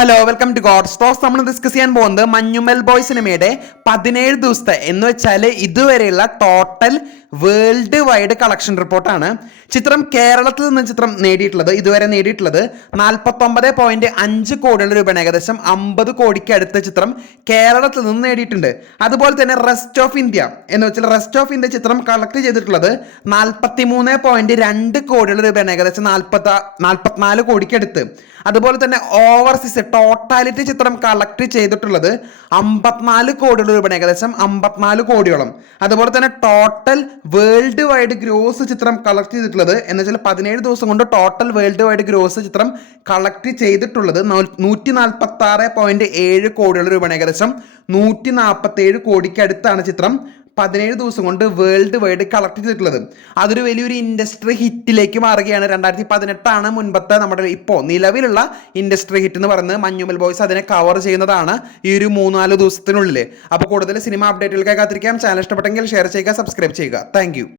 Hello welcome to god stocks നമ്മൾ discuss ചെയ്യാൻ പോകുന്നത് മഞ്ഞുമൽ ബോയ് സിനിമയുടെ പതിനേഴ് ദിവസത്തെ എന്ന് വെച്ചാൽ ഇതുവരെയുള്ള ടോട്ടൽ വേൾഡ് വൈഡ് കളക്ഷൻ റിപ്പോർട്ടാണ് ചിത്രം കേരളത്തിൽ നിന്ന് ചിത്രം നേടിയിട്ടുള്ളത് ഇതുവരെ നേടിയിട്ടുള്ളത് നാൽപ്പത്തൊമ്പത് പോയിന്റ് അഞ്ച് കോടിയുള്ള രൂപയാണ്. ഏകദേശം അമ്പത് കോടിക്ക് അടുത്ത ചിത്രം കേരളത്തിൽ നിന്ന് നേടിയിട്ടുണ്ട്. അതുപോലെ തന്നെ റെസ്റ്റ് ഓഫ് ഇന്ത്യ എന്ന് വെച്ചാൽ റെസ്റ്റ് ഓഫ് ഇന്ത്യ ചിത്രം കളക്ട് ചെയ്തിട്ടുള്ളത് നാൽപ്പത്തി മൂന്ന് പോയിന്റ് രണ്ട് കോടിയുള്ള രൂപയാണ്. ഏകദേശം നാൽപ്പത്തി നാൽപ്പത്തിനാല് കോടിക്ക് അടുത്ത്. അതുപോലെ തന്നെ ഓവർസീസ് ടോട്ടാലിറ്റി ചിത്രം കളക്ട് ചെയ്തിട്ടുള്ളത് അമ്പത്തിനാല് കോടിയുള്ള രൂപയാണ്. ഏകദേശം അമ്പത്തിനാല് കോടിയോളം. അതുപോലെ തന്നെ ടോട്ടൽ വേൾഡ് വൈഡ് ഗ്രോസ് ചിത്രം കളക്ട് ചെയ്തിട്ടുള്ളത്. എന്ന് വെച്ചാൽ പതിനേഴ് ദിവസം കൊണ്ട് ടോട്ടൽ വേൾഡ് വൈഡ് ഗ്രോസ് ചിത്രം കളക്ട് ചെയ്തിട്ടുള്ളത് നൂറ്റി നാൽപ്പത്തി ആറ് പോയിന്റ് ഏഴ് കോടിയുള്ള രൂപയാണ് ഏകദേശം. നൂറ്റി നാൽപ്പത്തി ഏഴ് കോടിക്ക് അടുത്താണ് ചിത്രം. പതിനേഴ് ദിവസം കൊണ്ട് വേൾഡ് വൈഡ് കളക്ട് ചെയ്തിട്ടുള്ളത്. അതൊരു വലിയൊരു ഇൻഡസ്ട്രി ഹിറ്റിലേക്ക് മാറുകയാണ്. രണ്ടായിരത്തി പതിനെട്ടാണ് മുൻപത്തെ നമ്മുടെ ഇപ്പോൾ നിലവിലുള്ള ഇൻഡസ്ട്രി ഹിറ്റ് എന്ന് പറയുന്നത്. മഞ്ഞുമൽ ബോയ്സ് അതിനെ കവർ ചെയ്യുന്നതാണ് ഈ ഒരു മൂന്നാൽ ദിവസത്തിനുള്ളിൽ അപ്പോൾ കൂടുതൽ സിനിമ അപ്ഡേറ്റുകൾക്കായി കാത്തിരിക്കാം. ചാനൽ ഇഷ്ടപ്പെട്ടെങ്കിൽ ഷെയർ ചെയ്യുക സബ്സ്ക്രൈബ് ചെയ്യുക. താങ്ക്